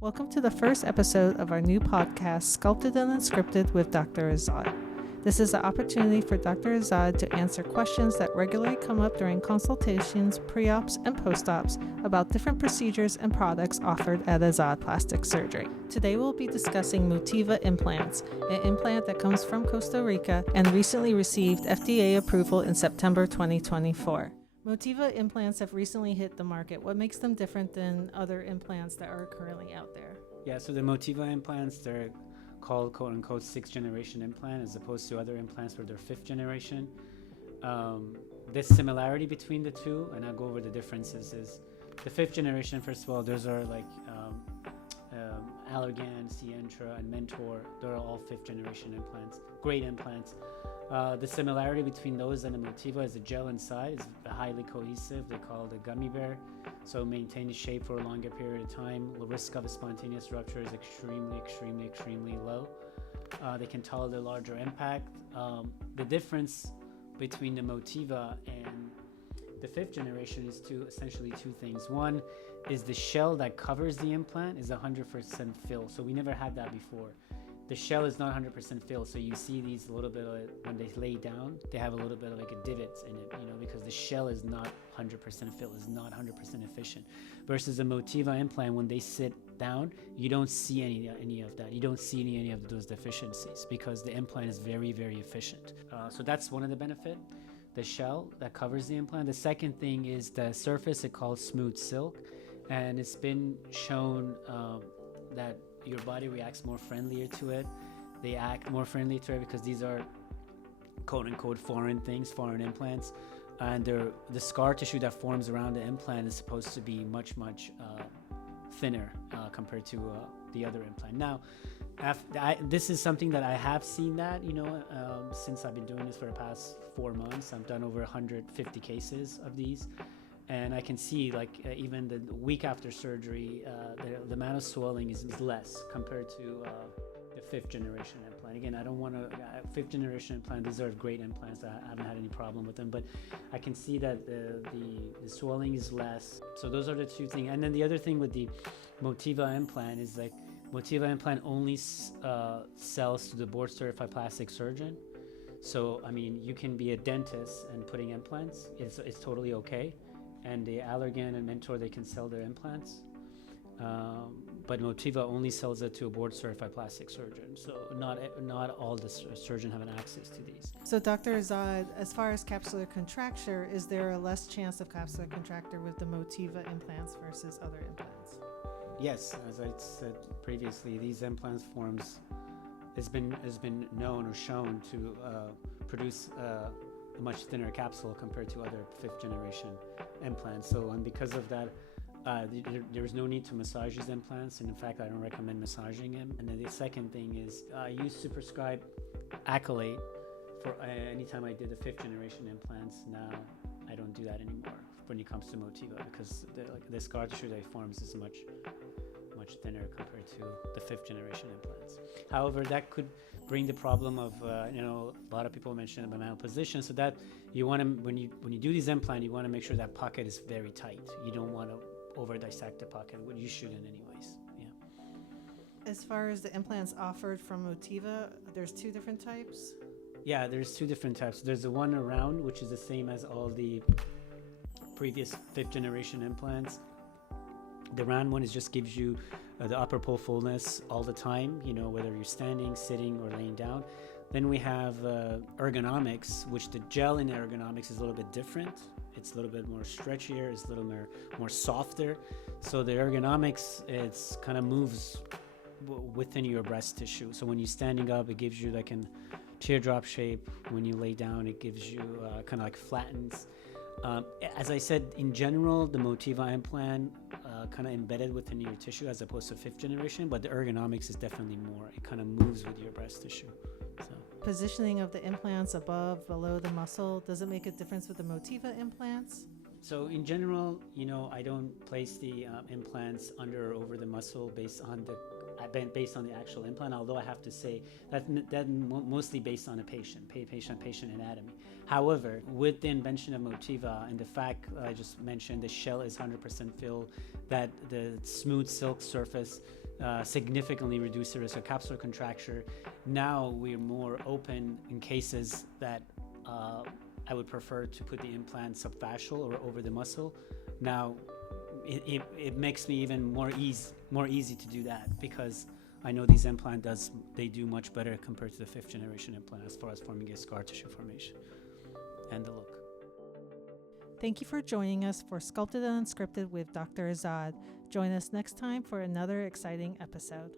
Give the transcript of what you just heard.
Welcome to the first episode of our new podcast, Sculpted and Unscripted with Dr. Azad. This is an opportunity for Dr. Azad to answer questions that regularly come up during consultations, pre-ops, and post-ops about different procedures and products offered at Azad Plastic Surgery. Today we'll be discussing Motiva implants, an implant that comes from Costa Rica and recently received FDA approval in September 2024. Motiva implants have recently hit the market. What makes them different than other implants that are currently out there? Yeah, so the Motiva implants, they're called quote-unquote 6th generation implant as opposed to other implants where they're 5th generation. The similarity between the two, and I'll go over the differences, is the 5th generation, first of all, those are like Allergan, Sientra, and Mentor. They're all 5th generation implants, great implants. The similarity between those and the Motiva is the gel inside is highly cohesive. They call it a gummy bear, so maintain shape for a longer period of time. The risk of a spontaneous rupture is extremely low. They can tolerate a larger impact. The difference between the Motiva and the 5th generation is essentially two things. One is the shell that covers the implant is 100% fill, so we never had that before. The shell is not 100% filled, so you see these a little bit of, when they lay down, they have a little bit of like a divot in it, because the shell is not 100% filled, is not 100% efficient. Versus a Motiva implant, when they sit down, you don't see any of that. You don't see any of those deficiencies because the implant is very efficient. So that's one of the benefit, the shell that covers the implant. The second thing is the surface. It's called SmoothSilk, and it's been shown that your body reacts more friendlier to it. They act more friendly to it because these are quote-unquote foreign things, foreign implants, and the scar tissue that forms around the implant is supposed to be much thinner compared to the other implant. Now, this is something that I have seen that, since I've been doing this for the past 4 months. I've done over 150 cases of these. And I can see, even the week after surgery, the amount of swelling is less compared to the 5th generation implant. Again, I don't want to, 5th generation implant, these are great implants. I haven't had any problem with them, but I can see that the swelling is less. So those are the two things. And then the other thing with the Motiva implant is Motiva implant only sells to the board certified plastic surgeon. So, you can be a dentist and putting implants. It's totally okay. And the Allergan and Mentor, they can sell their implants, but Motiva only sells it to a board-certified plastic surgeon. So not all the surgeons have an access to these. So Dr. Azad, as far as capsular contracture, is there a less chance of capsular contracture with the Motiva implants versus other implants? Yes, as I said previously, these implants forms has been known or shown to produce a much thinner capsule compared to other 5th generation implants. So, and because of that, there's no need to massage these implants, and in fact I don't recommend massaging them. And then the second thing is I used to prescribe Accolade for anytime I did the 5th generation implants. Now I don't do that anymore when it comes to Motiva because the scar tissue that forms is much thinner compared to the 5th generation implants. However, that could bring the problem of a lot of people mention about malposition, so that you want to, when you do these implants, you want to make sure that pocket is very tight. You don't want to over dissect the pocket, what you shouldn't anyways. As far as the implants offered from Motiva, there's 2 different types? Yeah, there's 2 different types. There's the one around, which is the same as all the previous 5th generation implants. The round one just gives you the upper pole fullness all the time, whether you're standing, sitting, or laying down. Then we have Ergonomix, which the gel in Ergonomix is a little bit different. It's a little bit more stretchier, it's a little more softer. So the Ergonomix, it's kind of moves within your breast tissue. So when you're standing up, it gives you like a teardrop shape. When you lay down, it gives you kind of like flattens. As I said, in general, the Motiva implant kind of embedded within your tissue as opposed to 5th generation, but the Ergonomix is definitely more. It kind of moves with your breast tissue. So positioning of the implants above, below the muscle, does it make a difference with the Motiva implants? So in general, I don't place the implants under or over the muscle based on the actual implant, although I have to say that mostly based on a patient anatomy. However, with the invention of Motiva and the fact I just mentioned the shell is 100% filled, that the SmoothSilk surface significantly reduce the risk of capsular contracture. Now we're more open in cases that I would prefer to put the implant subfascial or over the muscle. Now it makes me even more easy to do that, because I know these implants they do much better compared to the 5th generation implant as far as forming a scar tissue formation and the look. Thank you for joining us for Sculpted and Unscripted with Dr. Azad. Join us next time for another exciting episode.